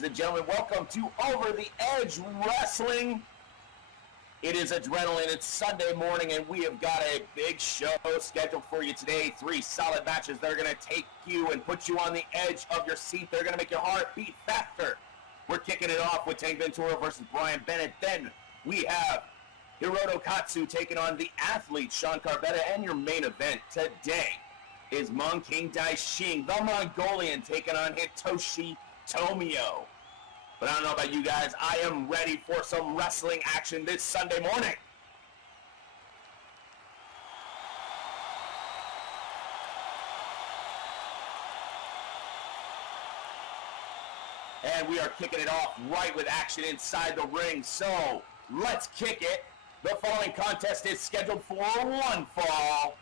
ladies and gentlemen. Welcome to Over the Edge Wrestling. It is Adrenaline. It's Sunday morning, and we have got a big show scheduled for you today. 3 solid matches that are going to take you and put you on the edge of your seat. They're going to make your heart beat faster. We're kicking it off with Tank Ventura versus Brian Bennett. Then we have Hiroto Katsu taking on the athlete Sean Carbetta. And your main event today is Mon King Daishin, the Mongolian, taking on Hitoshi Tomio. But I don't know about you guys, I am ready for some wrestling action this Sunday morning. And we are kicking it off right with action inside the ring, so let's kick it. The following contest is scheduled for one fall.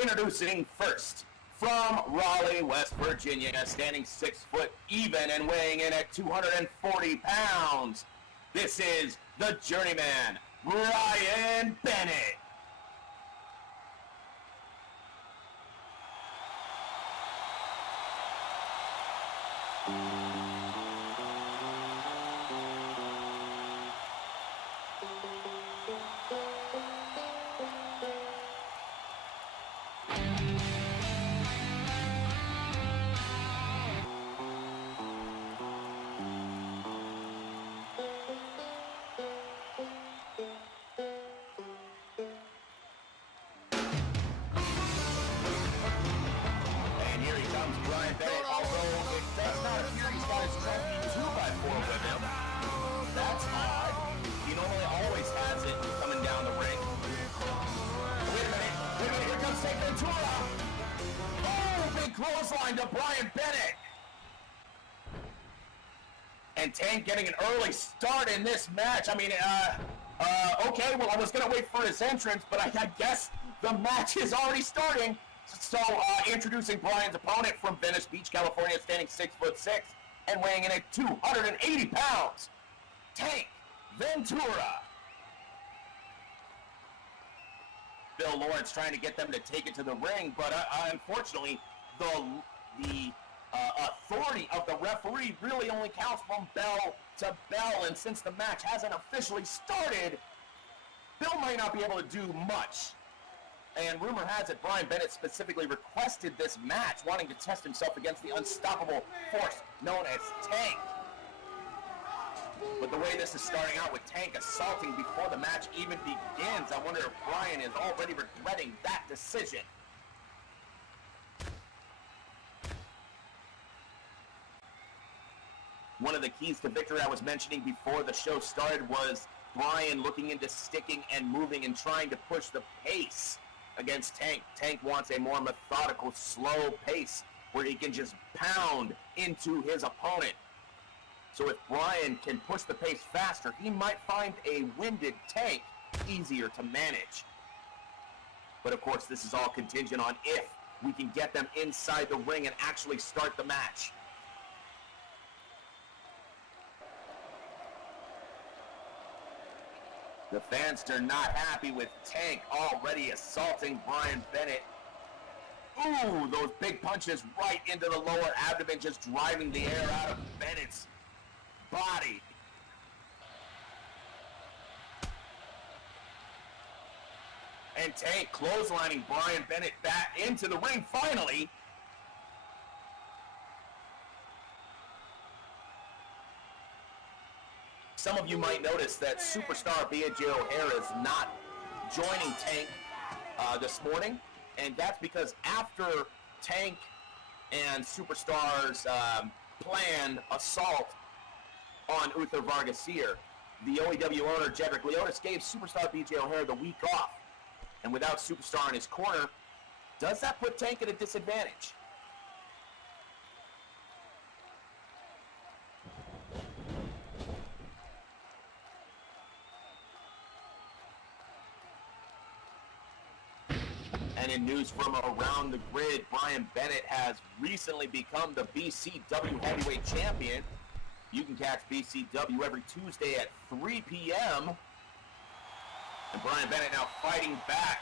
Introducing first, from Raleigh, West Virginia, standing 6 foot even and weighing in at 240 pounds. This is the Journeyman, Brian Bennett. That's odd. He normally always has it coming down the ring. Wait a minute, here comes Tank Ventura. Oh, big clothesline to Brian Bennett. And Tank getting an early start in this match. I mean, okay, well, I was going to wait for his entrance, but I guess the match is already starting. So, introducing Brian's opponent from Venice Beach, California, standing 6'6" and weighing in at 280 pounds. Tank Ventura. Bill Lawrence trying to get them to take it to the ring, but unfortunately, the authority of the referee really only counts from bell to bell, and since the match hasn't officially started, Bill might not be able to do much. And rumor has it Brian Bennett specifically requested this match, wanting to test himself against the unstoppable force known as Tank. But the way this is starting out with Tank assaulting before the match even begins, I wonder if Brian is already regretting that decision. One of the keys to victory I was mentioning before the show started was Brian looking into sticking and moving and trying to push the pace against Tank. Tank wants a more methodical, slow pace where he can just pound into his opponent. So if Brian can push the pace faster, he might find a winded Tank easier to manage. But of course, this is all contingent on if we can get them inside the ring and actually start the match. The fans are not happy with Tank already assaulting Brian Bennett. Ooh, those big punches right into the lower abdomen, just driving the air out of Bennett's body. And Tank clotheslining Brian Bennett back into the ring finally. Some of you might notice that superstar B.J. O'Hara is not joining Tank this morning, and that's because after Tank and Superstar's planned assault on Uther Vargasir, the OEW owner Jedrick Leotis gave Superstar B.J. O'Hara the week off. And without Superstar in his corner, does that put Tank at a disadvantage? And in news from around the grid, Brian Bennett has recently become the BCW Heavyweight Champion. You can catch BCW every Tuesday at 3 p.m. And Brian Bennett now fighting back.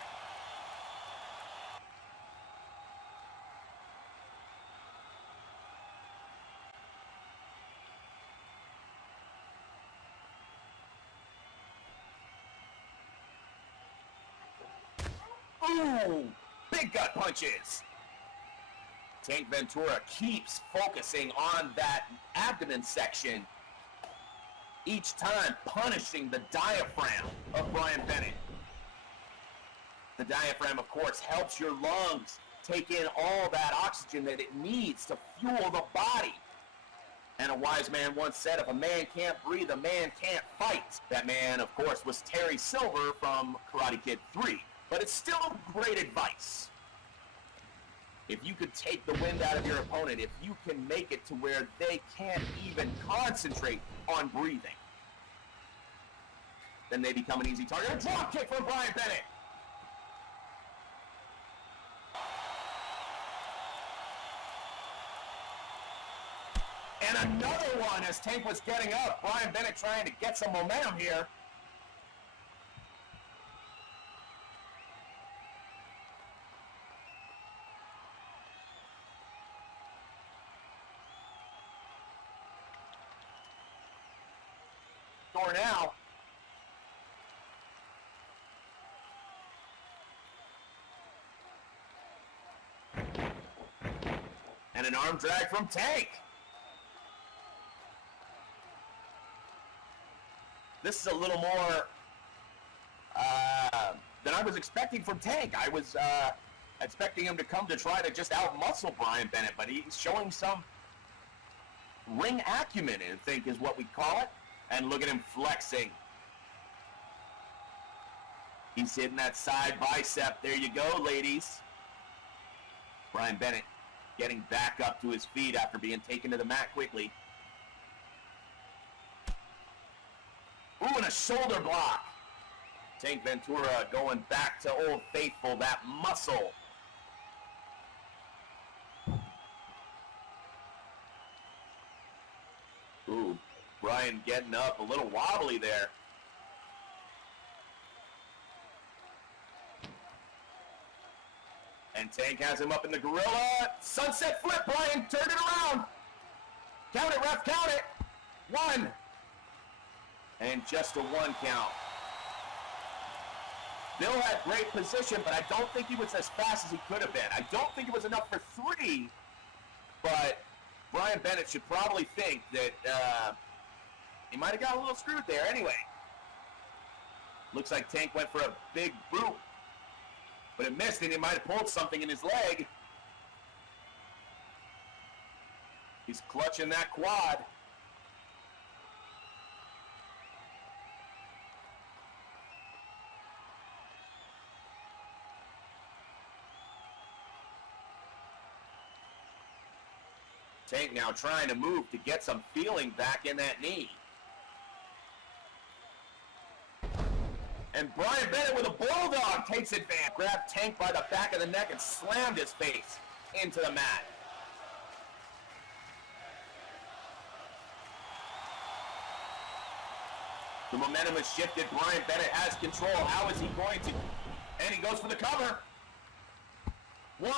Ooh, big gut punches. Tank Ventura keeps focusing on that abdomen section, each time punishing the diaphragm of Brian Bennett. The diaphragm, of course, helps your lungs take in all that oxygen that it needs to fuel the body. And a wise man once said, if a man can't breathe, a man can't fight. That man, of course, was Terry Silver from Karate Kid 3. But it's still great advice. If you could take the wind out of your opponent, if you can make it to where they can't even concentrate on breathing, then they become an easy target. A drop kick from Brian Bennett. And another one as Tank was getting up. Brian Bennett trying to get some momentum here. Door now. And an arm drag from Tank. This is a little more than I was expecting from Tank. I was expecting him to come to try to just out-muscle Brian Bennett, but he's showing some ring acumen, I think is what we call it. And look at him flexing. He's hitting that side bicep. There you go, ladies. Brian Bennett getting back up to his feet after being taken to the mat quickly. Ooh, and a shoulder block. Tank Ventura going back to Old Faithful, that muscle. Ooh, Brian getting up a little wobbly there. And Tank has him up in the gorilla. Sunset flip, Brian, turn it around. Count it, ref, count it. 1. And just a 1 count. Bill had great position, but I don't think he was as fast as he could have been. I don't think it was enough for 3, but Brian Bennett should probably think that he might have got a little screwed there. Anyway, looks like Tank went for a big boot, but it missed, and he might have pulled something in his leg. He's clutching that quad. Tank now trying to move to get some feeling back in that knee. And Brian Bennett with a bulldog takes advantage. Grabbed Tank by the back of the neck and slammed his face into the mat. The momentum has shifted. Brian Bennett has control. How is he going to? And he goes for the cover. 1.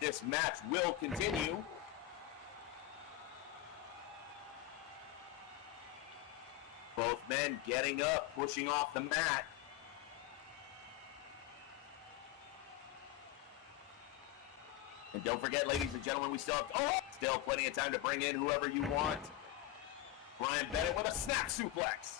This match will continue. Both men getting up, pushing off the mat. And don't forget, ladies and gentlemen, we still have still plenty of time to bring in whoever you want. Brian Bennett with a snap suplex.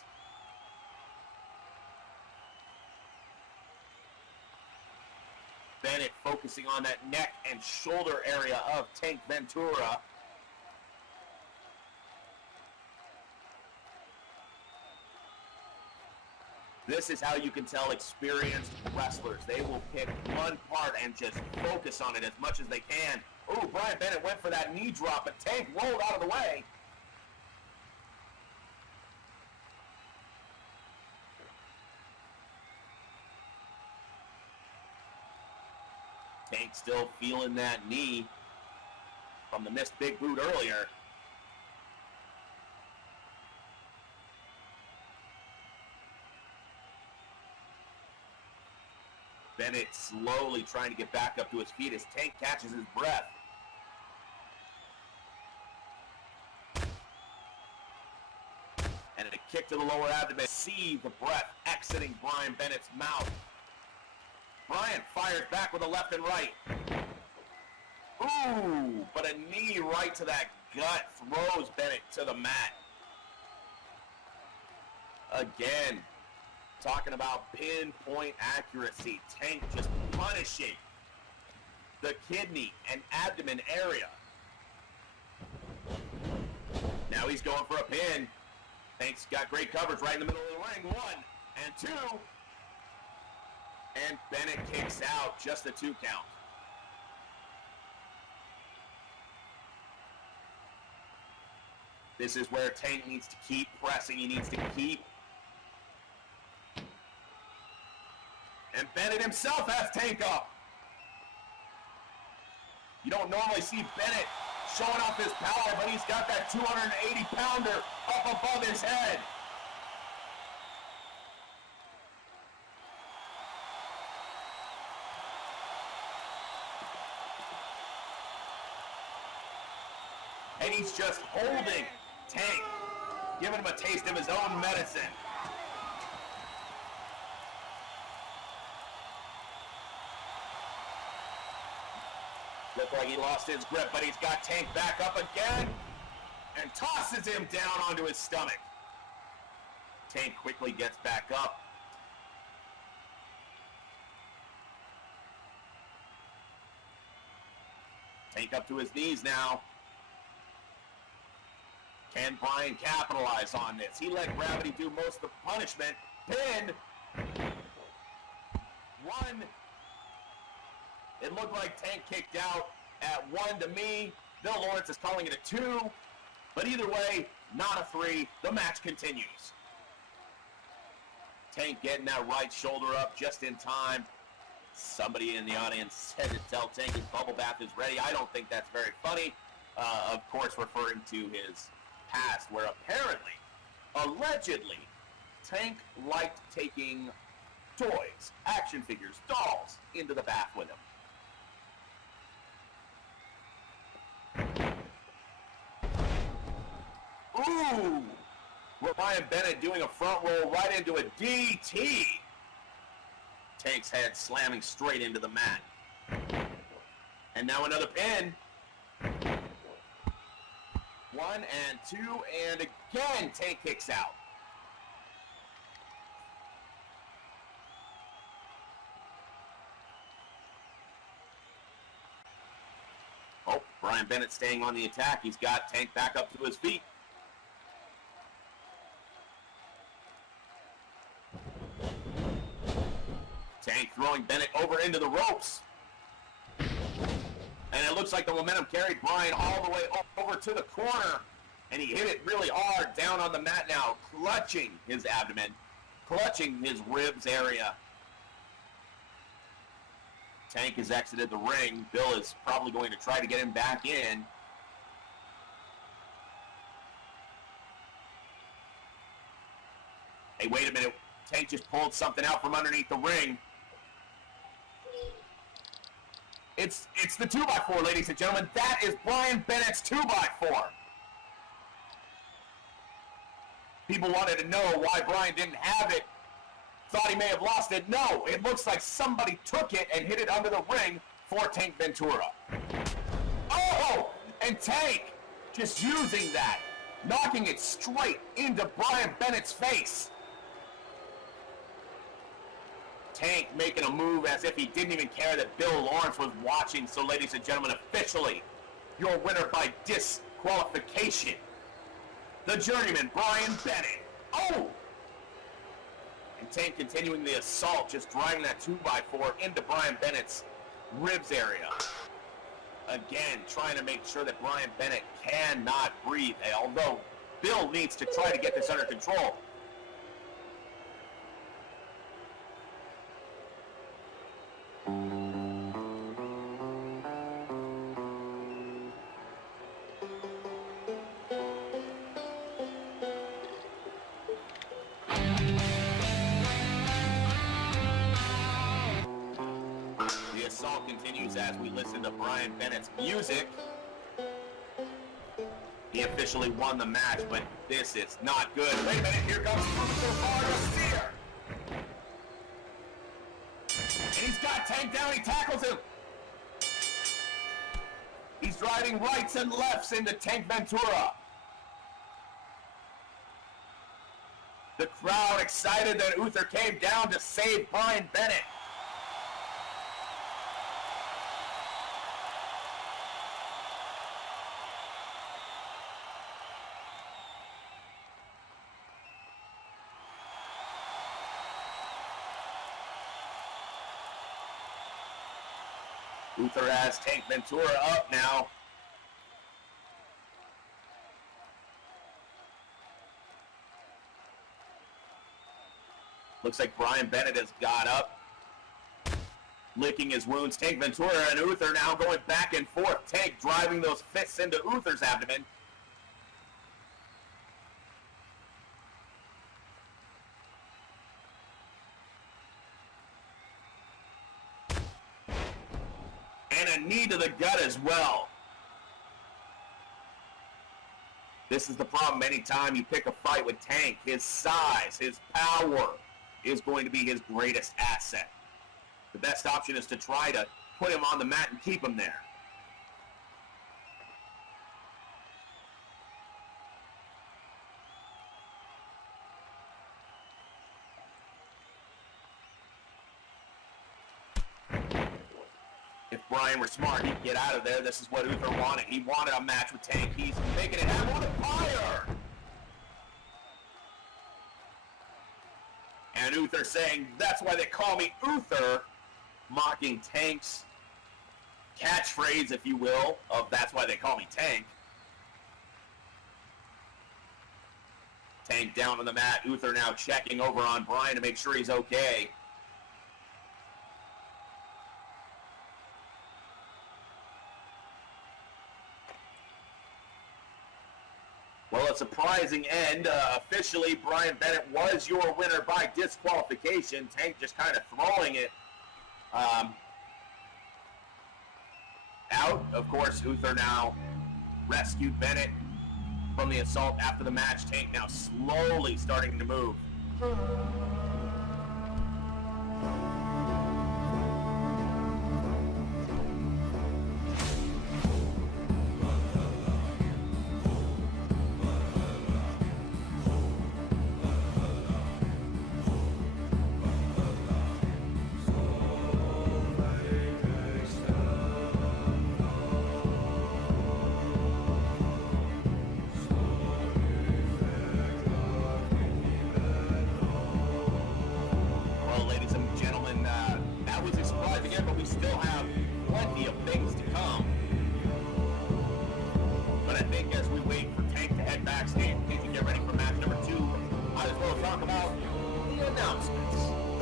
Bennett focusing on that neck and shoulder area of Tank Ventura. This is how you can tell experienced wrestlers. They will pick one part and just focus on it as much as they can. Oh, Brian Bennett went for that knee drop, but Tank rolled out of the way. Tank still feeling that knee from the missed big boot earlier. Bennett slowly trying to get back up to his feet as Tank catches his breath. And a kick to the lower abdomen. See the breath exiting Brian Bennett's mouth. Brian fires back with a left and right. Ooh, but a knee right to that gut throws Bennett to the mat. Again, talking about pinpoint accuracy. Tank just punishing the kidney and abdomen area. Now he's going for a pin. Tank's got great coverage right in the middle of the ring. 1 and 2. And Bennett kicks out, just a 2 count. This is where Tank needs to keep pressing. He needs to keep. And Bennett himself has Tank up. You don't normally see Bennett showing off his power, but he's got that 280-pounder up above his head. And he's just holding Tank, giving him a taste of his own medicine. Looked like he lost his grip, but he's got Tank back up again and tosses him down onto his stomach. Tank quickly gets back up. Tank up to his knees now. Can Brian capitalize on this? He let gravity do most of the punishment. Pin. 1. It looked like Tank kicked out at 1 to me. Bill Lawrence is calling it a 2. But either way, not a 3. The match continues. Tank getting that right shoulder up just in time. Somebody in the audience said to tell Tank his bubble bath is ready. I don't think that's very funny. Of course, referring to his past, where apparently, allegedly, Tank liked taking toys, action figures, dolls into the bath with him. Ooh! Brian Bennett doing a front roll right into a DT. Tank's head slamming straight into the mat. And now another pin. 1 and 2, and again Tank kicks out. Oh, Brian Bennett staying on the attack. He's got Tank back up to his feet. Tank throwing Bennett over into the ropes. And it looks like the momentum carried Brian all the way over to the corner. And he hit it really hard down on the mat now, clutching his abdomen, clutching his ribs area. Tank has exited the ring. Bill is probably going to try to get him back in. Hey, wait a minute. Tank just pulled something out from underneath the ring. It's the 2x4, ladies and gentlemen. That is Brian Bennett's 2x4. People wanted to know why Brian didn't have it. Thought he may have lost it. No, it looks like somebody took it and hit it under the ring for Tank Ventura. Oh, and Tank just using that, knocking it straight into Brian Bennett's face. Tank making a move as if he didn't even care that Bill Lawrence was watching. So, ladies and gentlemen, officially, your winner by disqualification, the journeyman, Brian Bennett. Oh! And Tank continuing the assault, just driving that 2x4 into Brian Bennett's ribs area. Again, trying to make sure that Brian Bennett cannot breathe, although Bill needs to try to get this under control. The assault continues as we listen to Brian Bennett's music. He officially won the match, but this is not good. Wait a minute, here comes Garcia. And he's got Tank down, he tackles him. He's driving rights and lefts into Tank Ventura. The crowd excited that Uther came down to save Brian Bennett. Uther has Tank Ventura up now. Looks like Brian Bennett has got up, licking his wounds. Tank Ventura and Uther now going back and forth. Tank driving those fists into Uther's abdomen. And a knee to the gut as well. This is the problem anytime you pick a fight with Tank. His size, his power is going to be his greatest asset. The best option is to try to put him on the mat and keep him there. If Brian were smart, he'd get out of there. This is what Uther wanted. He wanted a match with Tank. He's making it happen on fire. And Uther saying, that's why they call me Uther, mocking Tank's catchphrase, if you will, of that's why they call me Tank. Tank down on the mat. Uther now checking over on Brian to make sure he's okay. Well, a surprising end. Officially, Brian Bennett was your winner by disqualification. Tank just kind of throwing it out. Of course, Uther now rescued Bennett from the assault after the match. Tank now slowly starting to move.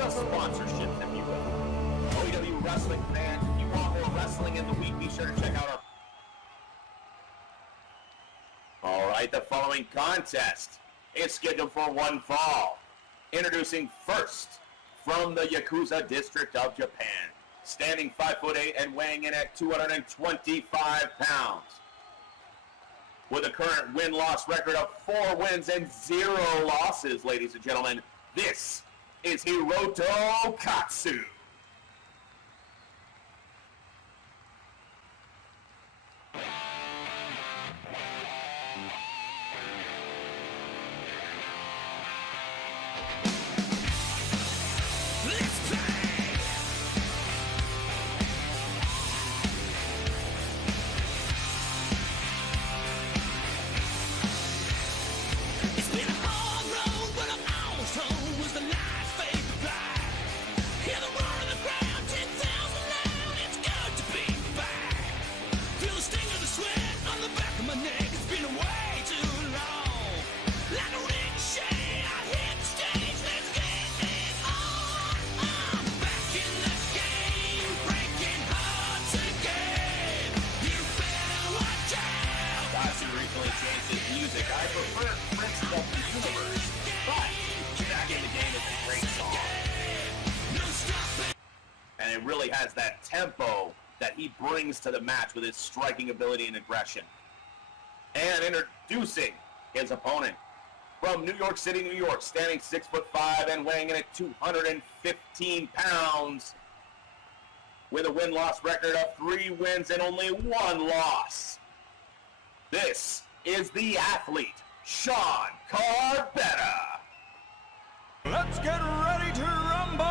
Sponsorships, if you will. OEW Wrestling fans, if you want more wrestling in the week, be sure to check out our... Alright, the following contest is scheduled for one fall. Introducing first, from the Yakuza District of Japan, standing 5'8" and weighing in at 225 pounds. With a current win-loss record of 4 wins and 0 losses, ladies and gentlemen, this is Hiroto Katsu. And it really has that tempo that he brings to the match with his striking ability and aggression. And introducing his opponent. From New York City, New York, standing 6'5" and weighing in at 215 pounds, with a win-loss record of 3 wins and only 1 loss. This is the athlete, Sean Carbetta. Let's get ready to rumble!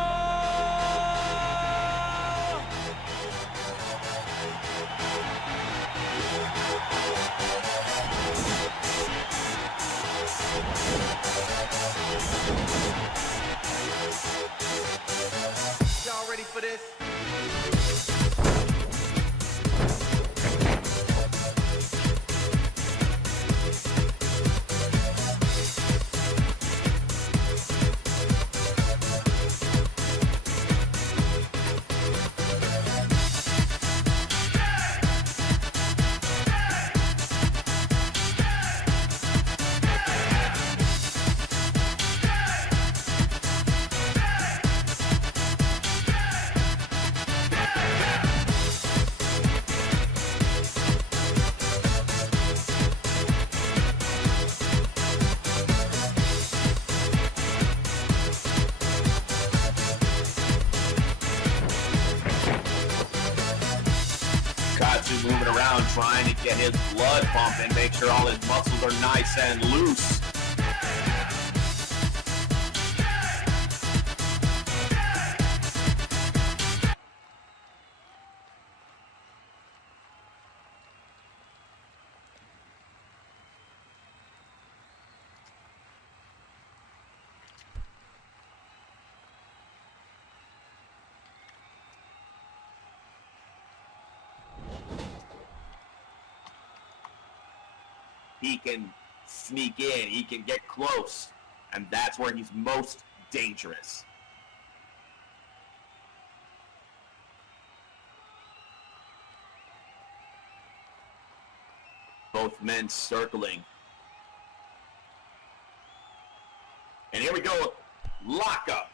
Y'all ready for this? Moving around trying to get his blood pumping, make sure all his muscles are nice and loose. He can sneak in, he can get close, and that's where he's most dangerous. Both men circling. And here we go, lockup.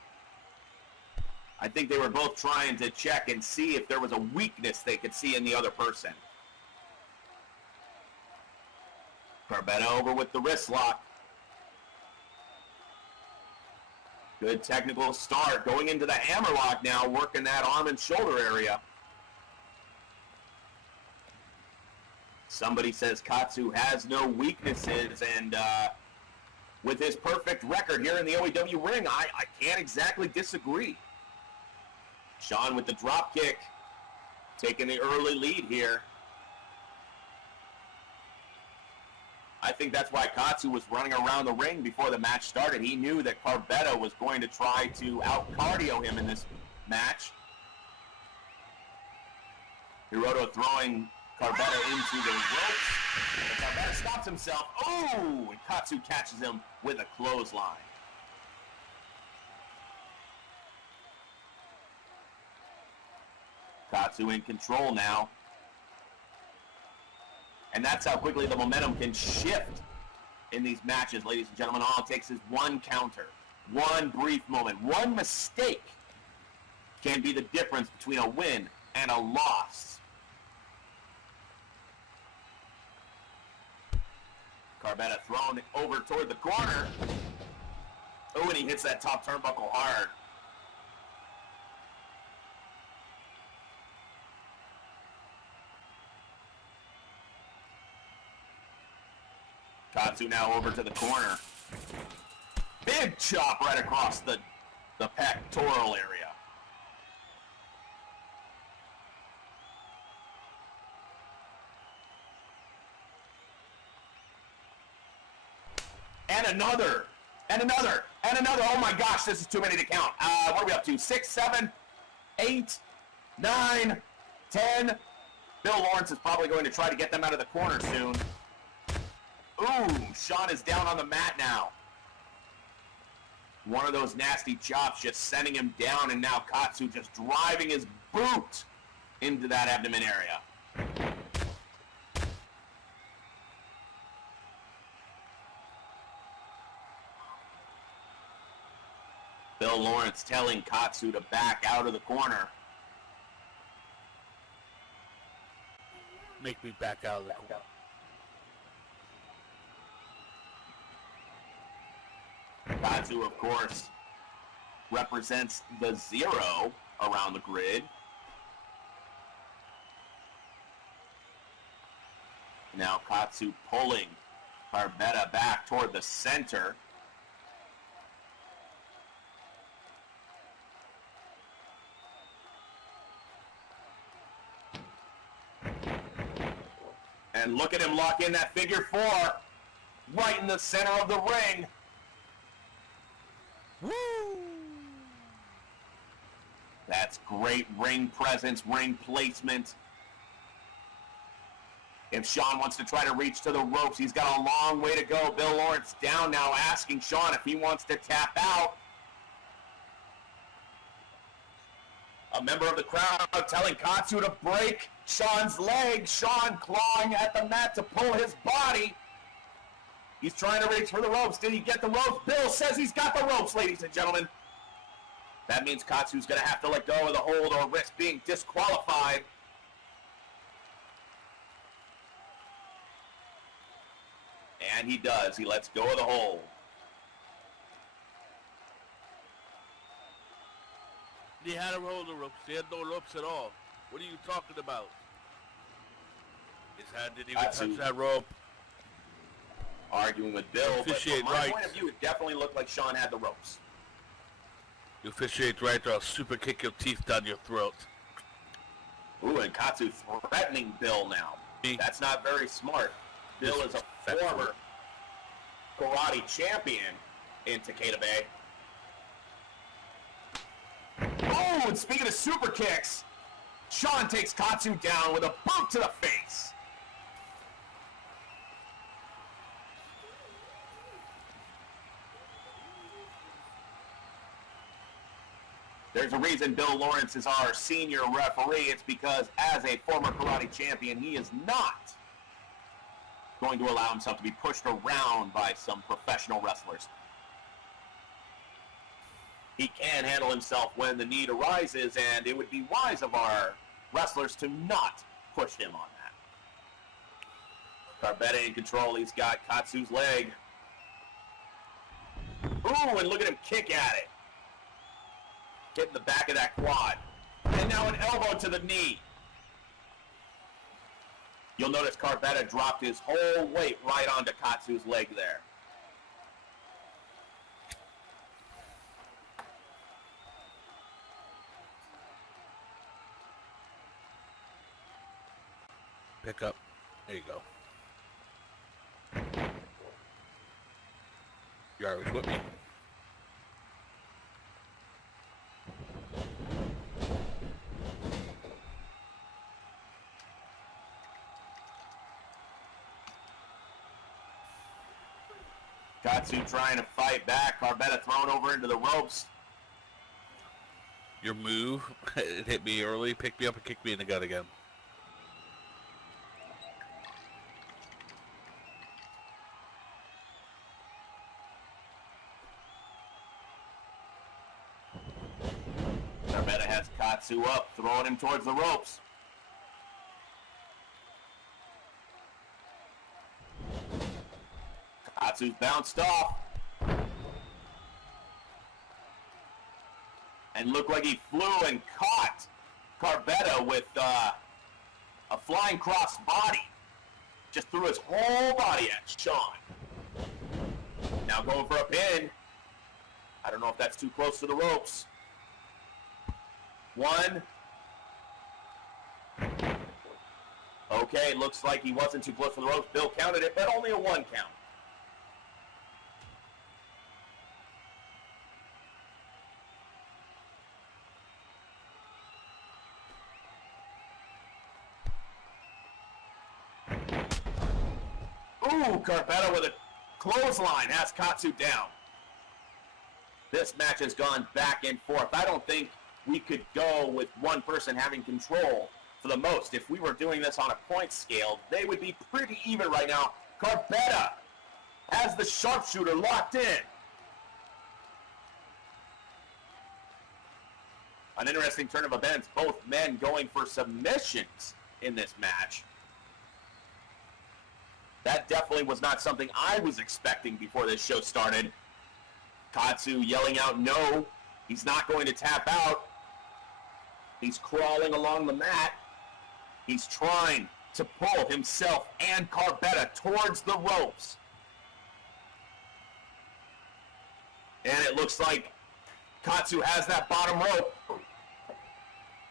I think they were both trying to check and see if there was a weakness they could see in the other person. Carbetta over with the wrist lock. Good technical start. Going into the hammerlock now, working that arm and shoulder area. Somebody says Katsu has no weaknesses, and with his perfect record here in the OEW ring, I can't exactly disagree. Sean with the drop kick, taking the early lead here. I think that's why Katsu was running around the ring before the match started. He knew that Carbetta was going to try to out-cardio him in this match. Hiroto throwing Carbetta into the ropes. But Carbetta stops himself. Oh! And Katsu catches him with a clothesline. Katsu in control now. And that's how quickly the momentum can shift in these matches, ladies and gentlemen. All it takes is one counter, one brief moment, one mistake can be the difference between a win and a loss. Carbetta thrown over toward the corner. Oh, and he hits that top turnbuckle hard. Katsu now over to the corner. Big chop right across the pectoral area. And another. And another. And another. Oh my gosh, this is too many to count. What are we up to? 6, 7, 8, 9, 10. Bill Lawrence is probably going to try to get them out of the corner soon. Ooh, Sean is down on the mat now. One of those nasty chops just sending him down, and now Katsu just driving his boot into that abdomen area. Bill Lawrence telling Katsu to back out of the corner. Make me back out of the corner. Katsu, of course, represents the 0 around the grid. Now Katsu pulling Carbetta back toward the center. And look at him lock in that figure 4 right in the center of the ring. Woo! That's great ring presence, ring placement. If Sean wants to try to reach to the ropes, he's got a long way to go. Bill Lawrence down now, asking Sean if he wants to tap out. A member of the crowd telling Katsu to break Sean's leg. Sean clawing at the mat to pull his body. He's trying to reach for the ropes. Did he get the ropes? Bill says he's got the ropes, ladies and gentlemen. That means Katsu's going to have to let go of the hold or risk being disqualified. And he does. He lets go of the hold. He had a hold of ropes. He had no ropes at all. What are you talking about? His hand didn't even touch that rope. Arguing with Bill, but from my point of view, it definitely looked like Sean had the ropes. You officiate right, or I'll super kick your teeth down your throat. Ooh, and Katsu threatening Bill now. That's not very smart. Bill is a former karate champion in Takeda Bay. Oh, and speaking of super kicks, Sean takes Katsu down with a bump to the face. There's a reason Bill Lawrence is our senior referee. It's because as a former karate champion, he is not going to allow himself to be pushed around by some professional wrestlers. He can handle himself when the need arises, and it would be wise of our wrestlers to not push him on that. Carbetta in control. He's got Katsu's leg. Ooh, and look at him kick at it. Hitting the back of that quad. And now an elbow to the knee. You'll notice Carbetta dropped his whole weight right onto Katsu's leg there. Pick up. There you go. You're always with me. Katsu trying to fight back. Carbetta thrown over into the ropes. Your move, it hit me early, picked me up and kicked me in the gut again. Carbetta has Katsu up, throwing him towards the ropes. Katsu's bounced off. And looked like he flew and caught Carbetta with a flying cross body. Just threw his whole body at Sean. Now going for a pin. I don't know if that's too close to the ropes. 1. Okay, looks like he wasn't too close to the ropes. Bill counted it, but only a 1 count. Ooh, Carbetta with a clothesline has Katsu down. This match has gone back and forth. I don't think we could go with one person having control for the most. If we were doing this on a point scale, they would be pretty even right now. Carbetta has the sharpshooter locked in. An interesting turn of events. Both men going for submissions in this match. That definitely was not something I was expecting before this show started. Katsu yelling out no. He's not going to tap out. He's crawling along the mat. He's trying to pull himself and Carbetta towards the ropes. And it looks like Katsu has that bottom rope.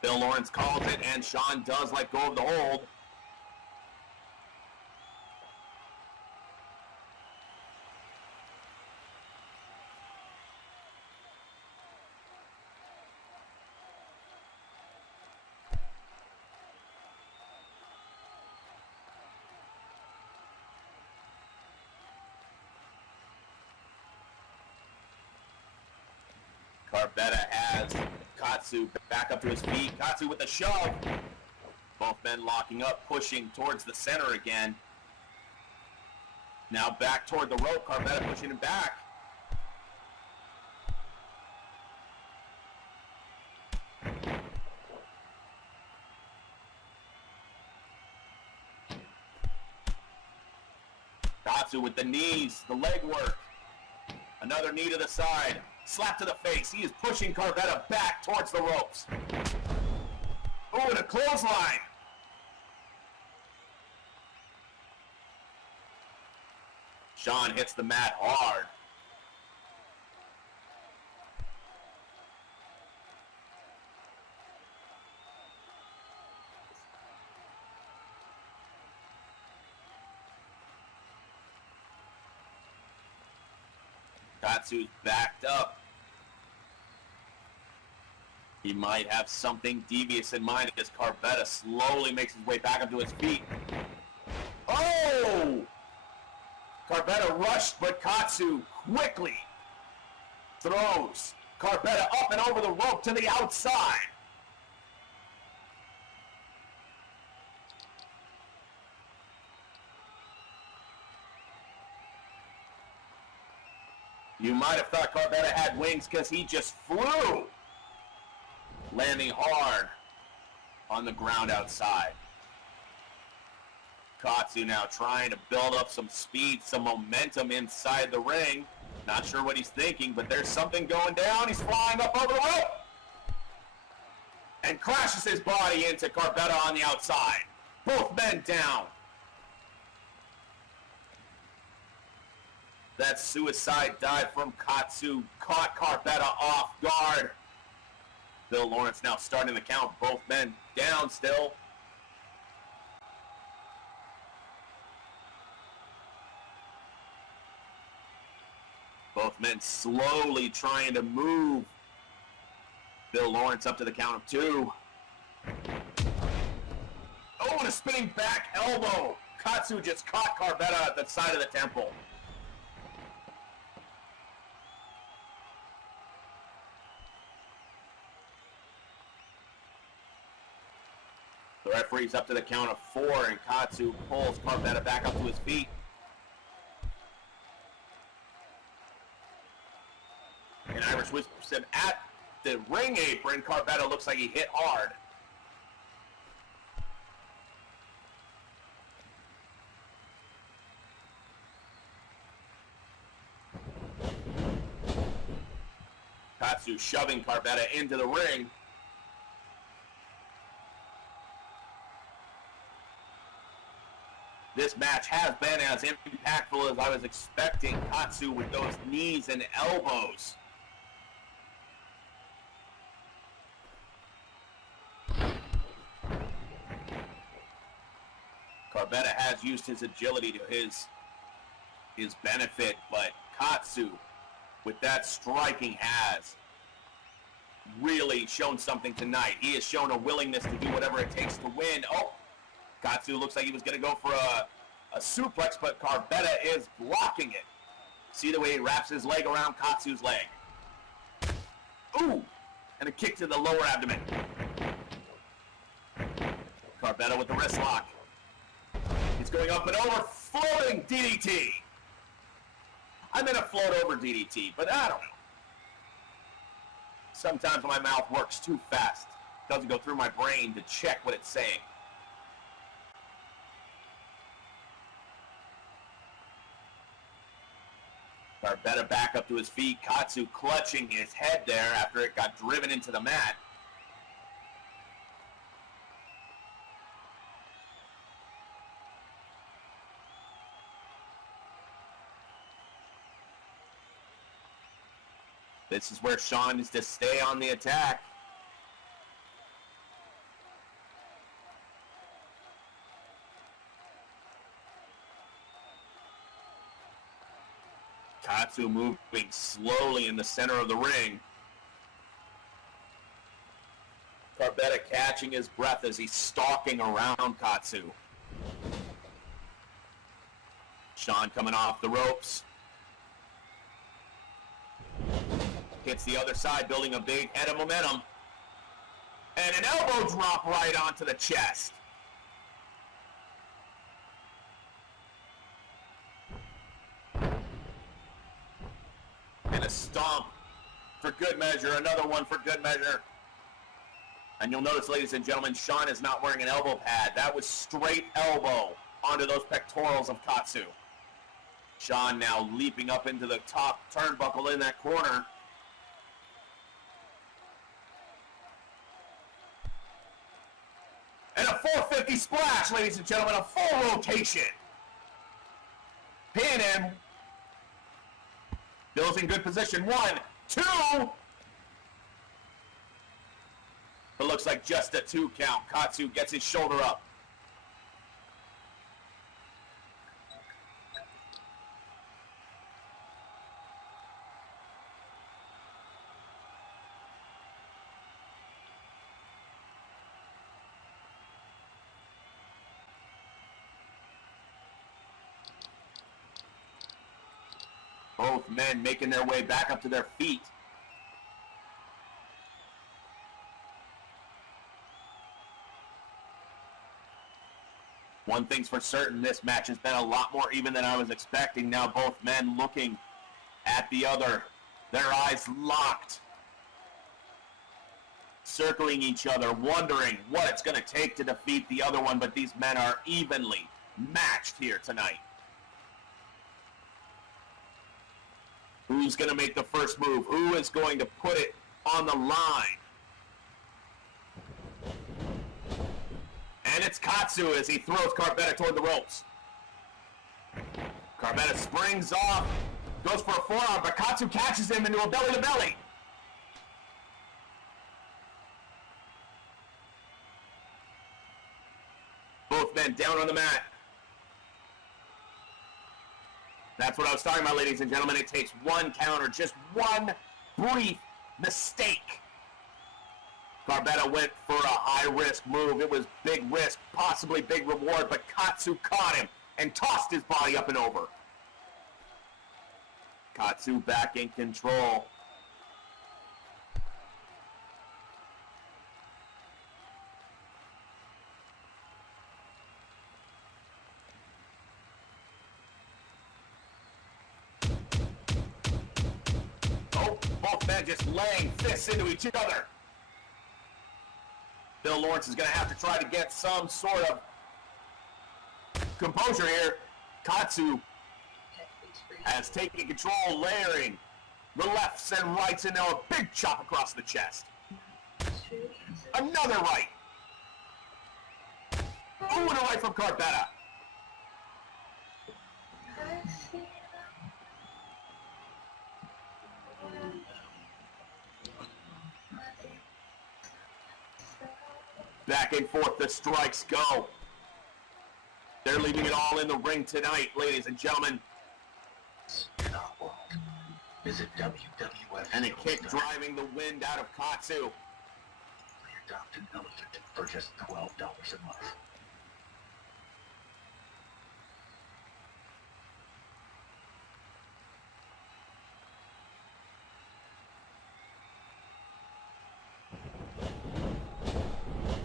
Bill Lawrence calls it, and Sean does let go of the hold. Carbetta has Katsu back up to his feet. Katsu with a shove. Both men locking up, pushing towards the center again. Now back toward the rope. Carbetta pushing him back. Katsu with the knees, the leg work. Another knee to the side. Slap to the face. He is pushing Carbetta back towards the ropes. Oh, and a clothesline. Sean hits the mat hard. Katsu's backed up. He might have something devious in mind as Carbetta slowly makes his way back up to his feet. Oh! Carbetta rushed, but Katsu quickly throws Carbetta up and over the rope to the outside. You might have thought Carbetta had wings because he just flew, landing hard on the ground outside. Katsu now trying to build up some speed, some momentum inside the ring. Not sure what he's thinking, but there's something going down. He's flying up over the rope and crashes his body into Carbetta on the outside. Both men down. That suicide dive from Katsu caught Carbetta off guard. Bill Lawrence now starting the count. Both men down still. Both men slowly trying to move Bill Lawrence up to the count of 2. Oh, and a spinning back elbow. Katsu just caught Carbetta at the side of the temple. The referee's up to the count of 4, and Katsu pulls Carbetta back up to his feet. And Irish whispers him at the ring apron. Carbetta looks like he hit hard. Katsu shoving Carbetta into the ring. This match has been as impactful as I was expecting. Katsu with those knees and elbows. Carbetta has used his agility to his benefit, but Katsu, with that striking, has really shown something tonight. He has shown a willingness to do whatever it takes to win. Oh, Katsu looks like he was going to go for a suplex, but Carbetta is blocking it. See the way he wraps his leg around Katsu's leg. Ooh, and a kick to the lower abdomen. Carbetta with the wrist lock. He's going up and over, floating DDT. I'm in a float over DDT, but I don't know. Sometimes my mouth works too fast. It doesn't go through my brain to check what it's saying. Carpetta back up to his feet. Katsu clutching his head there after it got driven into the mat. This is where Sean is to stay on the attack. Katsu moving slowly in the center of the ring. Carpetta catching his breath as he's stalking around Katsu. Sean coming off the ropes. Hits the other side, building a big head of momentum. And an elbow drop right onto the chest. And a stomp for good measure, another one for good measure. And you'll notice, ladies and gentlemen, Sean is not wearing an elbow pad. That was straight elbow onto those pectorals of Katsu. Sean now leaping up into the top turnbuckle in that corner. And a 450 splash, ladies and gentlemen, a full rotation. Pin him. Bill's in good position. 1, 2. It looks like just a 2 count. Katsu gets his shoulder up. Both men making their way back up to their feet. One thing's for certain, this match has been a lot more even than I was expecting. Now both men looking at the other, their eyes locked, circling each other, wondering what it's going to take to defeat the other one, but these men are evenly matched here tonight. Who's going to make the first move? Who is going to put it on the line? And it's Katsu as he throws Carpetta toward the ropes. Carpetta springs off, goes for a forearm, but Katsu catches him into a belly-to-belly. Both men down on the mat. That's what I was talking about, ladies and gentlemen. It takes one counter, just one brief mistake. Carpetta went for a high-risk move. It was big risk, possibly big reward, but Katsu caught him and tossed his body up and over. Katsu back in control. Both men just laying fists into each other. Bill Lawrence is going to have to try to get some sort of composure here. Katsu has taken control, layering the lefts and rights, and now a big chop across the chest. Another right. Ooh, and a right from Carpetta. Back and forth the strikes go. They're leaving it all in the ring tonight, ladies and gentlemen. Visit WWF. And a kick driving the wind out of Katsu. Adopt an elephant for just $12 a month.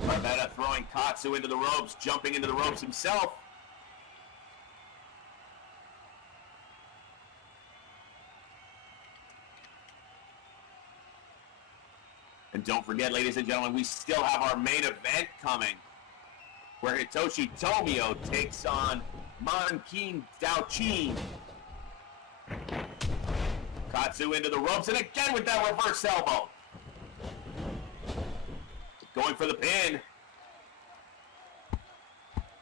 Carpetta throwing Katsu into the ropes, jumping into the ropes himself. And don't forget, ladies and gentlemen, we still have our main event coming, where Hitoshi Tomio takes on Mankin Daochin. Katsu into the ropes, and again with that reverse elbow. Going for the pin.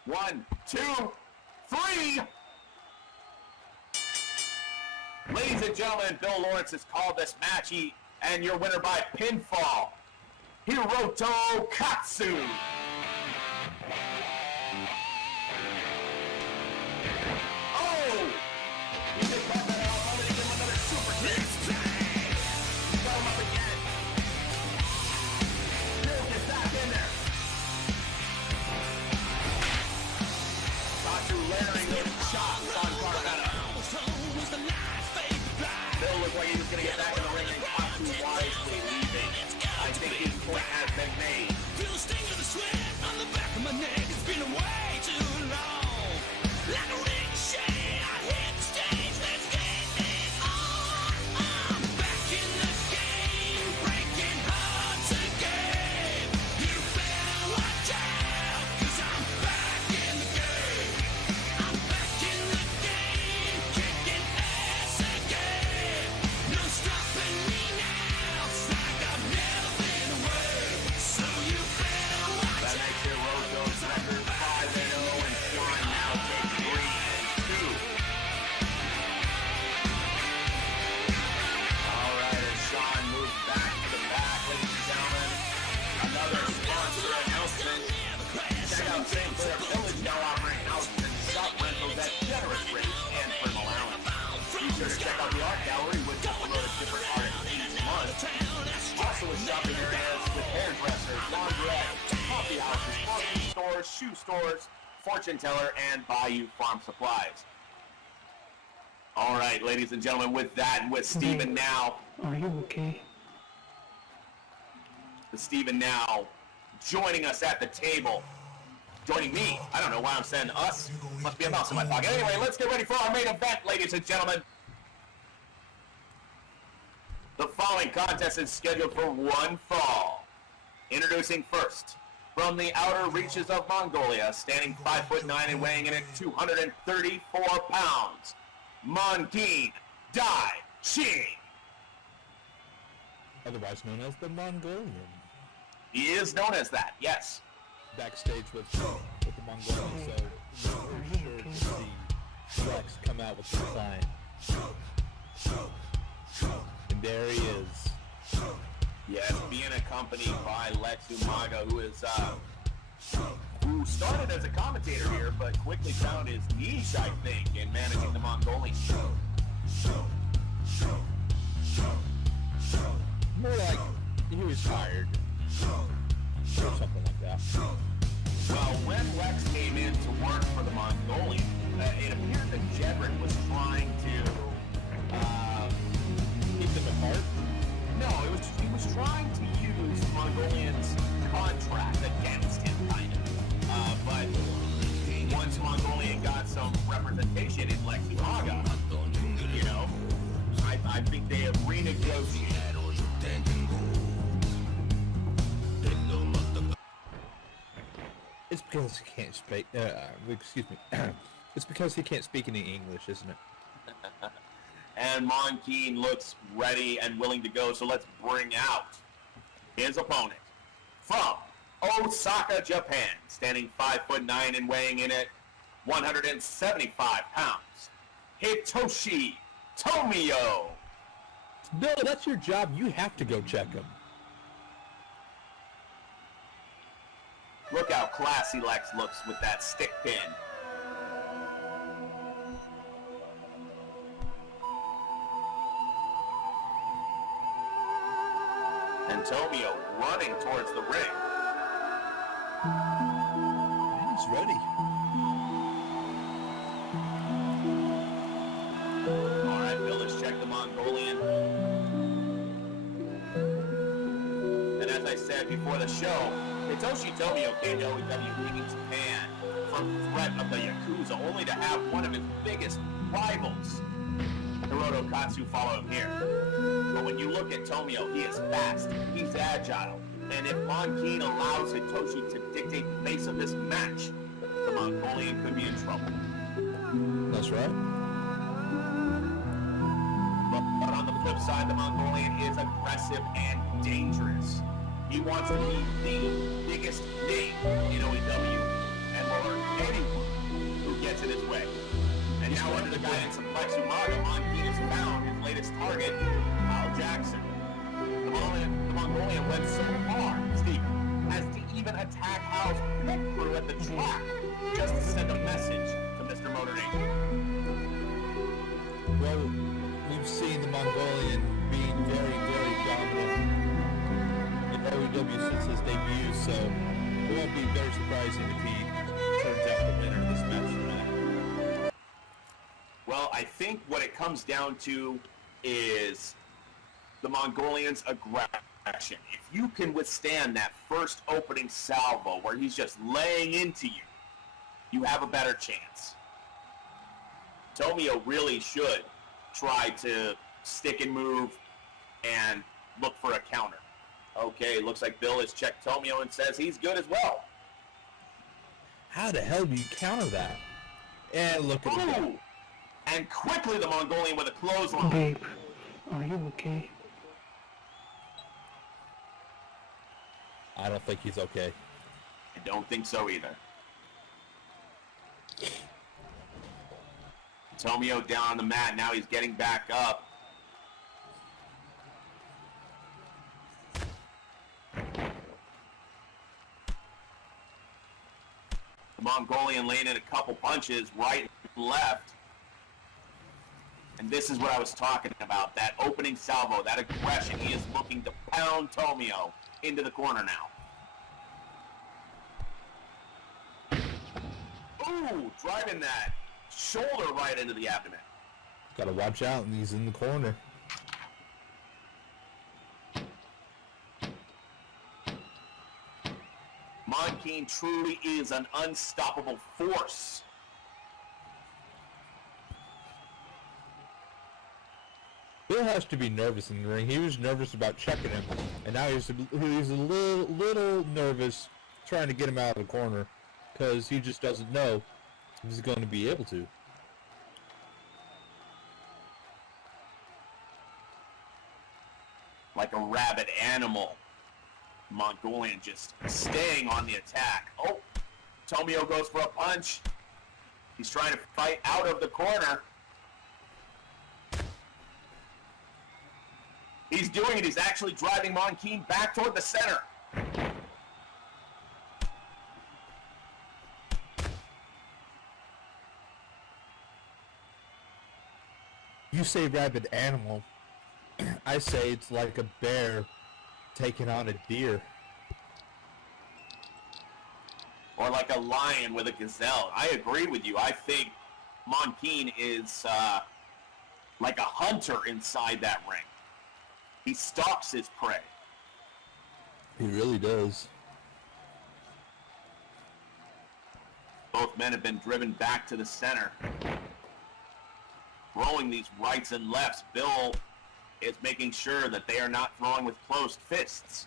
1, 2, 3. Ladies and gentlemen, Bill Lawrence has called this match, and your winner by pinfall, Hiroto Katsu. Oh! He just got that out. I'm going to give him another super kick. He's got him up again. Bill gets back in there. Katsu layering those chops on Carmetta. Bill looked like he was going to get back in the ring, and Katsu wisely leaving. I think his point has been made. Feel the sting of the sweat on the back of my neck. It's been way too long. Like a ricochet, I hit the stage. Let's get this on. I'm back in the game, breaking hearts again. You better watch out, 'cause I'm back in the game. I'm back in the game, kicking ass again. No stopping me now, it's like I've never been away. So you better watch That makes Hiroto's record 5-0, and Sean now takes 3-2. All right, as Sean moves back to the back, ladies and gentlemen, another sponsor announcement. Check out St. Clair Village now offering house and shop rentals at generous rates and for an allowance. Be sure to check out the art gallery with just a load of different artists each month. Also with shopping areas with hairdressers, laundrette, coffee houses, grocery stores, shoe stores, fortune teller, and Bayou Farm Supplies. All right, ladies and gentlemen, with that and with Steven now, Are you okay? with Steven now joining us at the table. Joining me. I don't know why I'm saying us. Must be a mouse in my pocket. Anyway, let's get ready for our main event, ladies and gentlemen. The following contest is scheduled for one fall. Introducing first, from the outer reaches of Mongolia, standing 5'9" and weighing in at 234 pounds, Mongin Dai Ching. Otherwise known as the Mongolian. He is known as that, yes. Backstage with the Mongolian, so we're sure to see Lex come out with the sign. And there he is. Yes, being accompanied by Lex Umaga, who started as a commentator here, but quickly found his niche, I think, in managing the Mongolian. More like he was tired. Or something like that. Well, when Lex came in to work for the Mongolian, it appeared that Jedrick was trying to Keep them apart. no, he was trying to use Mongolian's contract against him, kind of. But once Mongolian got some representation in Lex Umaga, you know, I think they have renegotiated. It's because he can't speak. Excuse me. It's because he can't speak any English, isn't it? And Mongin looks ready and willing to go, so let's bring out his opponent. From Osaka, Japan, standing 5'9" and weighing in at 175 pounds, Hitoshi Tomio. No, that's your job. You have to go check him. Look how classy Lex looks with that stick pin. And Tomio running towards the ring. He's ready. All right, Bill, let's check the Mongolian. And as I said before the show, Hitoshi Tomio came to OEW League in Japan from threat of the Yakuza, only to have one of his biggest rivals, Hiroto Katsu, follow him here. But when you look at Tomio, he is fast, he's agile, and if Mongin allows Hitoshi to dictate the pace of this match, the Mongolian could be in trouble. That's right. But on the flip flip side, the Mongolian is aggressive and dangerous. He wants to be the biggest name in OEW and will hurt anyone who gets in his way. And now under the guidance of Flex Umaga, Monkeen has found his latest target, Kyle Jackson. The Mongolian went so far, Steve, as to even attack Hal's pit crew at the track just to send a message to Mr. Motor Nation. Well, we've seen the Mongolian being very, very dominant in OEW since his debut, so it won't be very surprising if he turns out the winner of this match tonight. Well, I think what it comes down to is the Mongolian's aggression. If you can withstand that first opening salvo where he's just laying into you, you have a better chance. Tomio really should try to stick and move and look for a counter. Okay, looks like Bill has checked Tomio and says he's good as well. How the hell do you counter that? And look at him. Ooh! And quickly the Mongolian with a clothesline. Babe, are you okay? I don't think he's okay. I don't think so either. Tomio down on the mat. Now he's getting back up. The Mongolian laying in a couple punches right and left. And this is what I was talking about. That opening salvo, that aggression. He is looking to pound Tomio into the corner now. Ooh, driving that shoulder right into the abdomen. Gotta watch out, and he's in the corner. Monkeen truly is an unstoppable force. Bill has to be nervous in the ring. He was nervous about checking him, and now he's a little nervous trying to get him out of the corner because he just doesn't know if he's going to be able to. Like a rabid animal. Mongolian just staying on the attack. Oh, Tomio goes for a punch. He's trying to fight out of the corner. He's doing it. He's actually driving Monkeen back toward the center. You say rabid animal. I say it's like a bear taking on a deer. Or like a lion with a gazelle. I agree with you. I think Monkeen is like a hunter inside that ring. He stalks his prey. He really does. Both men have been driven back to the center. Throwing these rights and lefts. Bill is making sure that they are not throwing with closed fists.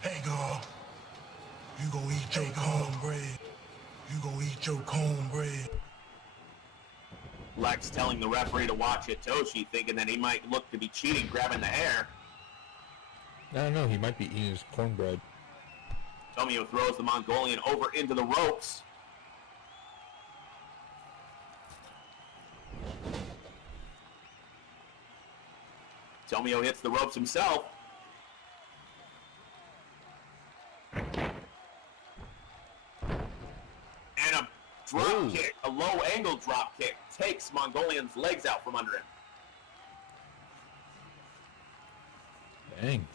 Hey, girl, you gonna eat your cornbread. You gonna eat your cornbread. Lex telling the referee to watch Hitoshi, thinking that he might look to be cheating, grabbing the hair. I don't know, he might be eating his cornbread. Tomio throws the Mongolian over into the ropes. Tomio hits the ropes himself. And a drop kick, a low angle drop kick, takes Mongolian's legs out from under him. Dang.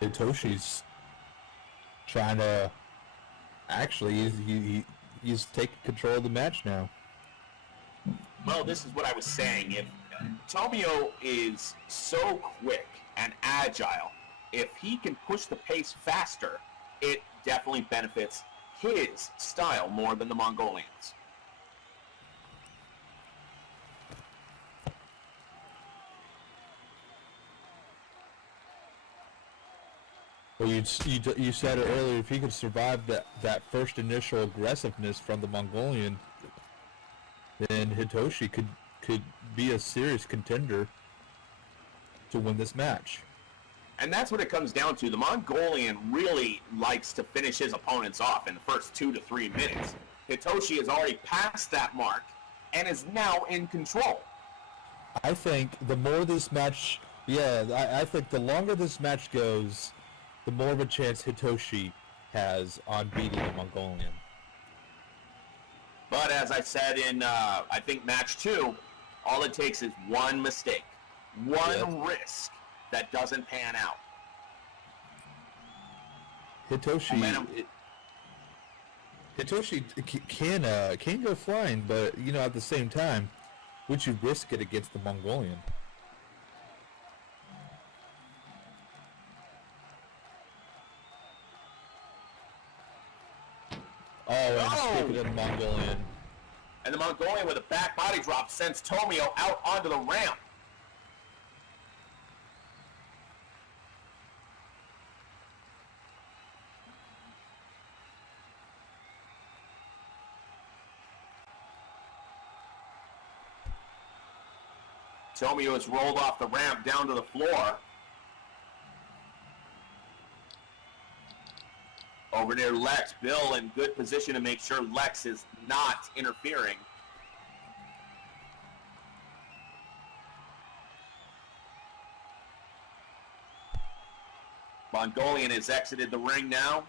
Hitoshi's trying to actually he's taking control of the match now. Well, this is what I was saying. If Tomio is so quick and agile. If he can push the pace faster, it definitely benefits his style more than the Mongolians. Well, you said it earlier. If he could survive that first initial aggressiveness from the Mongolian, then Hitoshi could be a serious contender to win this match. And that's what it comes down to. The Mongolian really likes to finish his opponents off in the first 2 to 3 minutes. Hitoshi has already passed that mark and is now in control. I think the more this match, I think the longer this match goes, the more of a chance Hitoshi has on beating the Mongolian. But as I said in, I think, match 2, all it takes is one mistake, one risk that doesn't pan out. Hitoshi can go flying, but, at the same time, would you risk it against the Mongolian? Oh, and speaking of the Mongolian. And the Mongolian with a back body drop sends Tomio out onto the ramp. Tomio has rolled off the ramp down to the floor. Over near Lex. Bill in good position to make sure Lex is not interfering. Mongolian has exited the ring now.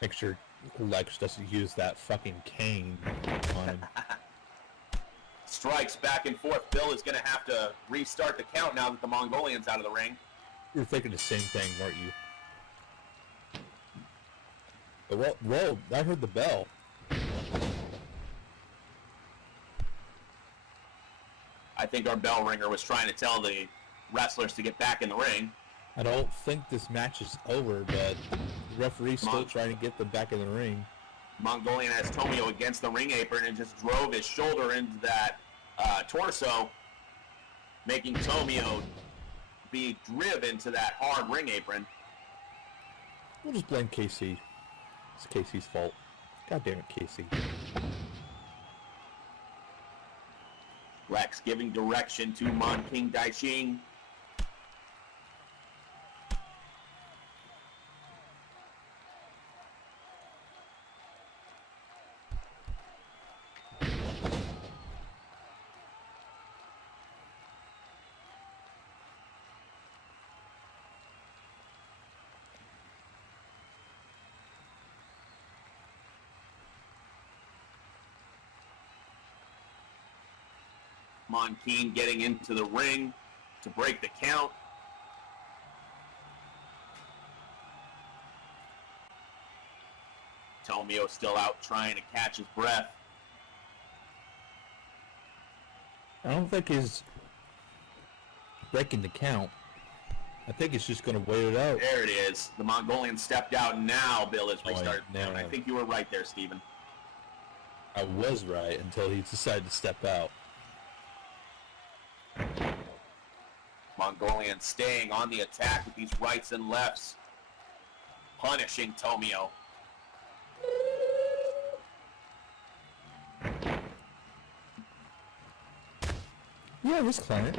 Make sure Lex doesn't use that fucking cane on him. Strikes back and forth. Bill is going to have to restart the count now that the Mongolian's out of the ring. You were thinking the same thing, weren't you? Well, I heard the bell. I think our bell ringer was trying to tell the wrestlers to get back in the ring. I don't think this match is over, but the referee's still trying to get them back in the ring. Mongolian has Tomio against the ring apron and just drove his shoulder into that torso, making Tomio be driven to that hard ring apron. We'll just blame KC. It's KC's fault. God damn it, KC. Lex giving direction to Mon King Daishing. Mon King getting into the ring to break the count. Tomio still out trying to catch his breath. I don't think he's breaking the count. I think he's just going to wait it out. There it is. The Mongolian stepped out, and now Bill has restarted. now. I think you were right there, Steven. I was right until he decided to step out. Mongolian staying on the attack with these rights and lefts, punishing Tomio. Yeah, his client.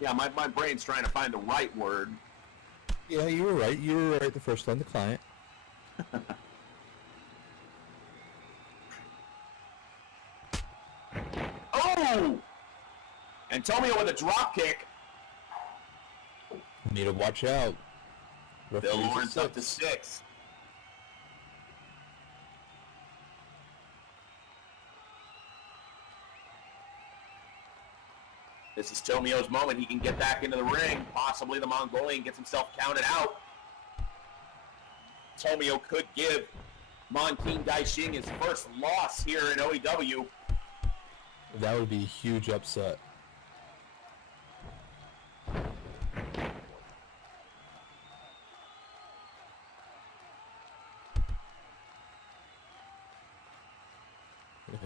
Yeah, my brain's trying to find the right word. Yeah, you were right. You were right the first time, the client. Oh! And Tomio with a drop kick. Need to watch out. Bill Lawrence up to 6. This is Tomio's moment. He can get back into the ring. Possibly the Mongolian gets himself counted out. Tomio could give Mon King Daishing his first loss here in OEW. That would be a huge upset.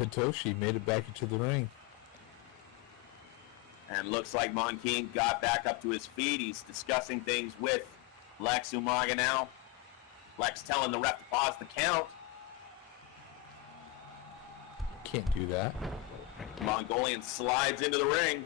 Hitoshi made it back into the ring. And looks like Monkeen got back up to his feet. He's discussing things with Lex Umaga now. Lex telling the ref to pause the count. Can't do that. Mongolian slides into the ring.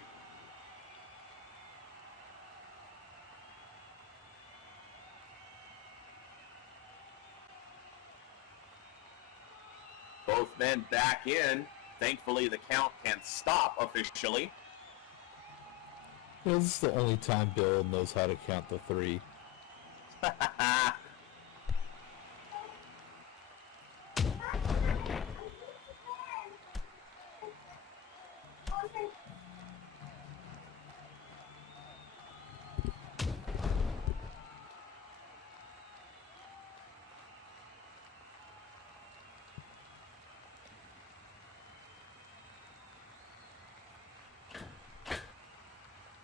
Both men back in. Thankfully, the count can stop officially. This is the only time Bill knows how to count the 3.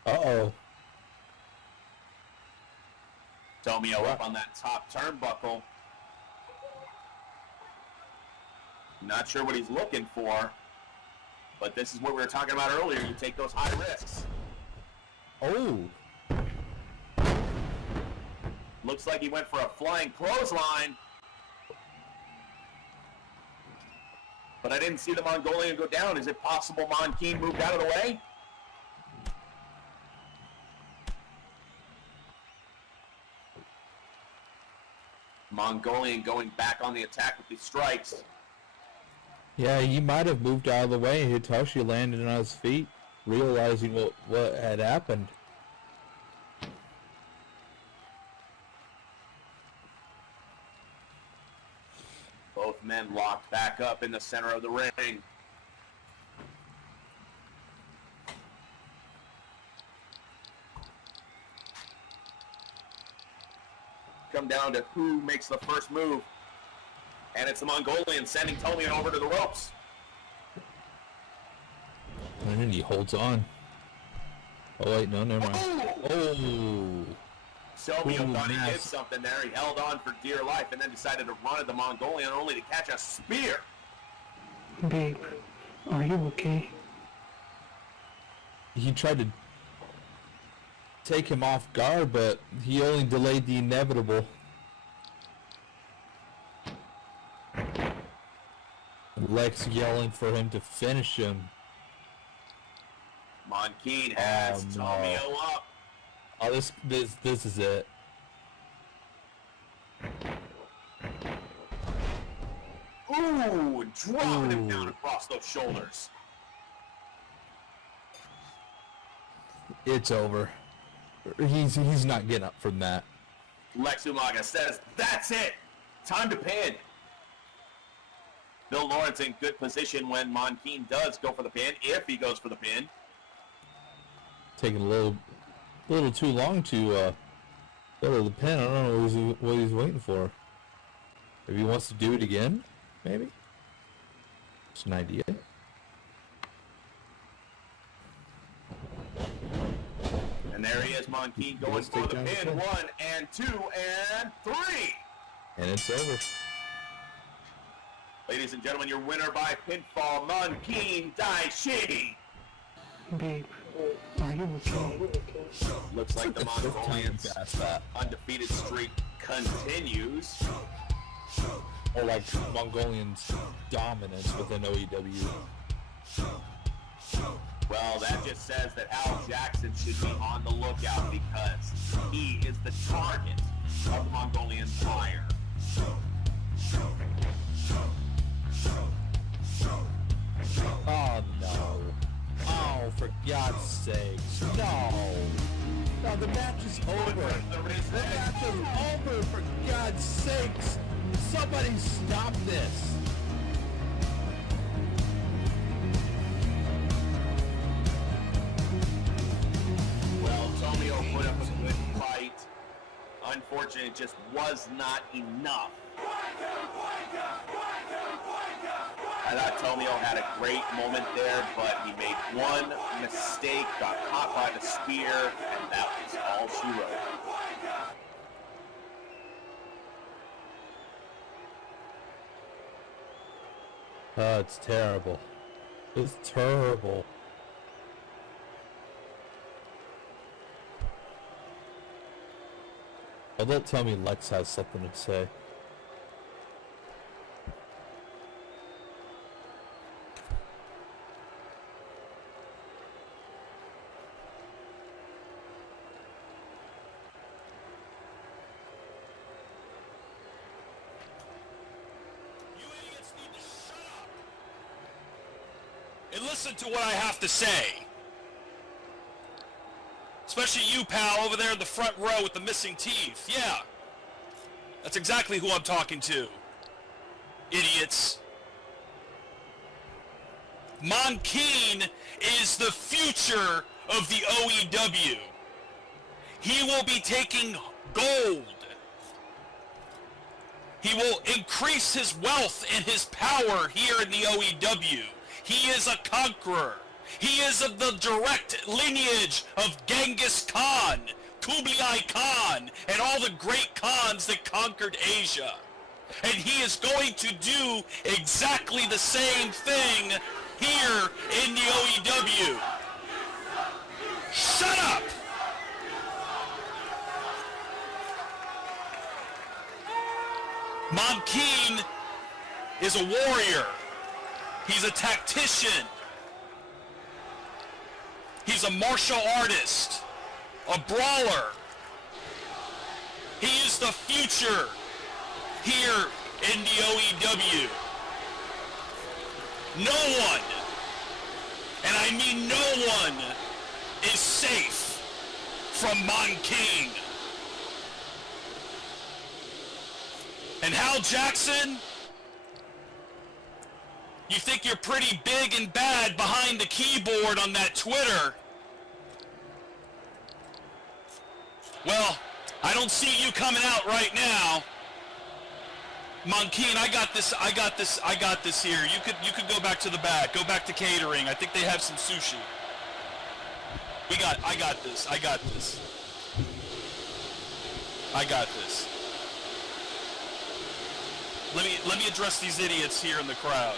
Uh-oh. Tomio up on that top turnbuckle. Not sure what he's looking for, but this is what we were talking about earlier. You take those high risks. Oh. Looks like he went for a flying clothesline. But I didn't see the Mongolian go down. Is it possible Monkeen moved out of the way? Mongolian going back on the attack with these strikes. Yeah, he might have moved out of the way. Hitoshi landed on his feet, realizing what had happened. Both men locked back up in the center of the ring. Come down to who makes the first move. And it's the Mongolian sending Tomio over to the ropes. And then he holds on. Oh wait, no, never mind. Oh! Tomio thought he did Nice. something there. He held on for dear life and then decided to run at the Mongolian only to catch a spear. Babe, are you okay? He tried to take him off guard, but he only delayed the inevitable. Lex yelling for him to finish him. Monkeen has Oh, no. Tomio up. Oh, this is it. Ooh, dropping him Ooh. down across those shoulders. It's over. He's not getting up from that. Lex Umaga says, that's it. Time to pin. Bill Lawrence in good position when Monkeen does go for the pin, if he goes for the pin. Taking a little too long to go to the pin. I don't know what he's waiting for. If he wants to do it again, maybe. It's an idea. And there he is, Monkeen going Let's for take the down the pin. pin. 1 and 2 and 3. And it's over. Ladies and gentlemen, your winner by pinfall, Monkeen Daishi. Babe, are you okay? Looks like the Fifth time Mongolians' past that. undefeated streak continues. Or like Mongolians' dominance within OEW. Well, that just says that Al Jackson should be on the lookout because he is the target of the Mongolian fire. Oh no. Oh, for God's sakes. No. No, the match is over. The match is over, for God's sakes. Somebody stop this. Well, Tomio put up a good fight. Unfortunately, it just was not enough. I thought Tomio had a great moment there, but he made one mistake, got caught by the spear, and that was all she wrote. Oh, it's terrible. It's terrible. Oh, don't tell me Lex has something to say. And listen to what I have to say. Especially you, pal, over there in the front row with the missing teeth. Yeah. That's exactly who I'm talking to. Idiots. Monkeen is the future of the OEW. He will be taking gold. He will increase his wealth and his power here in the OEW. He is a conqueror. He is of the direct lineage of Genghis Khan, Kublai Khan, and all the great Khans that conquered Asia. And he is going to do exactly the same thing here in the OEW. Shut up! Monkeen is a warrior. He's a tactician. He's a martial artist, a brawler. He is the future here in the OEW. No one, and I mean no one, is safe from Monkeen. And Hal Jackson, you think you're pretty big and bad behind the keyboard on that Twitter. Well, I don't see you coming out right now. Monkeen, I got this here. You could go back to the back. Go back to catering. I think they have some sushi. I got this. Let me address these idiots here in the crowd.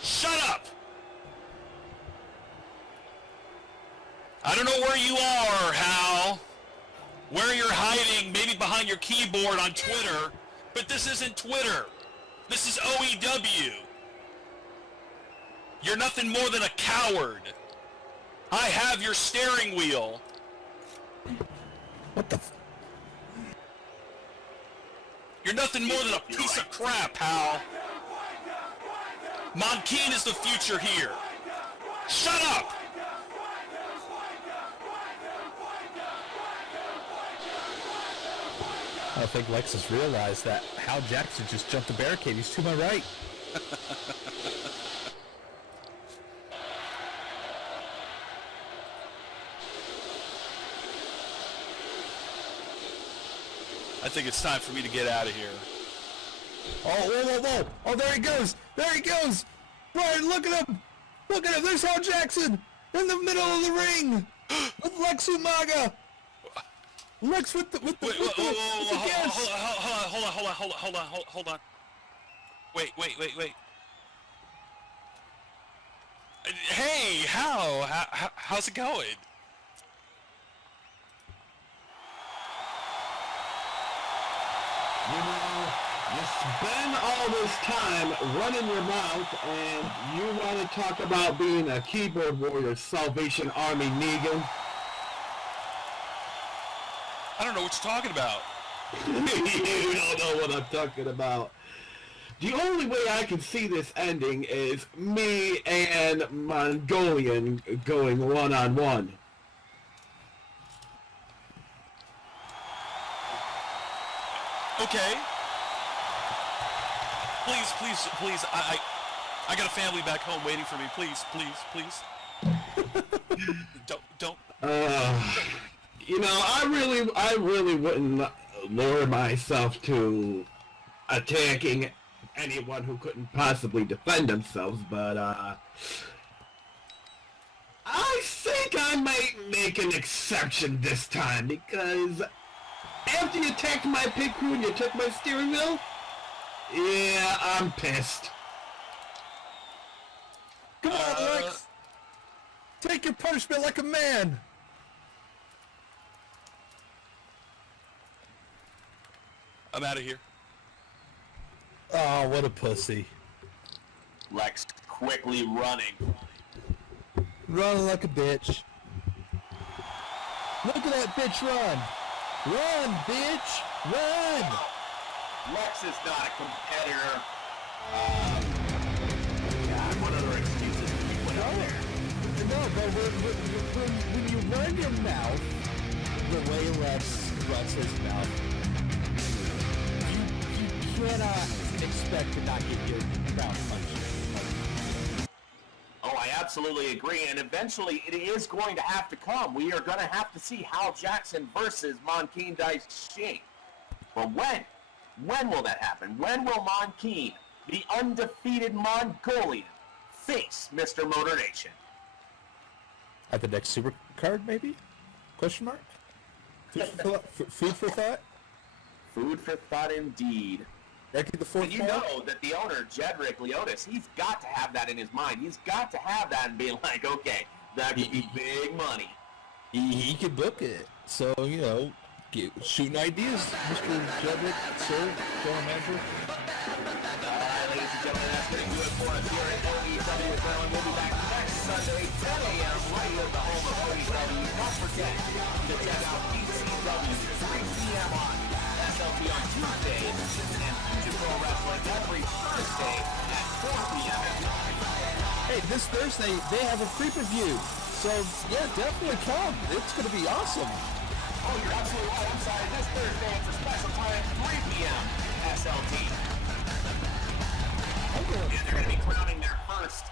Shut up! I don't know where you are, Hal. Where you're hiding, maybe behind your keyboard on Twitter, but this isn't Twitter. This is OEW. You're nothing more than a coward. I have your steering wheel. What the You're nothing more than a piece of crap, Hal. Monkeen is the future here. Shut up! I don't think Lex has realized that Hal Jackson just jumped the barricade. He's to my right. I think it's time for me to get out of here. Oh, whoa. Oh, there he goes. Brian, look at him. There's Hal Jackson in the middle of the ring with Lex Umaga. Lex with the Hold on. Wait. Hey, how's it going? You know, you spend all this time running your mouth and you want to talk about being a keyboard warrior, Salvation Army Negan. I don't know what you're talking about. You don't know what I'm talking about. The only way I can see this ending is me and Mongolian going one-on-one. Okay. Please. I got a family back home waiting for me. Please. Don't. You know, I really wouldn't lower myself to attacking anyone who couldn't possibly defend themselves, but I think I might make an exception this time, because after you attacked my pit crew and you took my steering wheel, yeah, I'm pissed. Come on, Lex! Take your punishment like a man! I'm out of here. Oh, what a pussy. Lex quickly running. Running like a bitch. Look at that bitch run! Run, bitch! Run! Lex is not a competitor. God, what other excuses can we put out there? No, but when you run your mouth the way Lex runs his mouth, you cannot expect to not get your mouth punched. Oh, I absolutely agree, and eventually it is going to have to come. We are going to have to see Hal Jackson versus Monkeen Daishing. But when? When will that happen? When will Monkeen, the undefeated Mongolian, face Mr. Motor Nation? At the next super card, maybe? Question mark? Food for thought? Food for thought indeed. Ranking the fourth And you know that the owner, Jedrick Leotis, he's got to have that in his mind. He's got to have that and be like, okay, that could be big money. He could book it. So, you know, shooting ideas, Mr. Jedrick, sir, general manager. Alright, ladies and gentlemen, that's going to do it for us here at OEW Adrenaline. We'll be back next Sunday, 10 a.m., right here at the home of OEW. Don't forget to check out ECW, 3 p.m. on SLT on Tuesday, and Future Pro Wrestling every Thursday at 4 p.m. Hey, this Thursday, they have a pay-per-view. So, yeah, definitely come. It's going to be awesome. Oh, you're absolutely right. I'm sorry. This Thursday, it's a special time, 3 p.m. SLT. And they're going to be crowning their first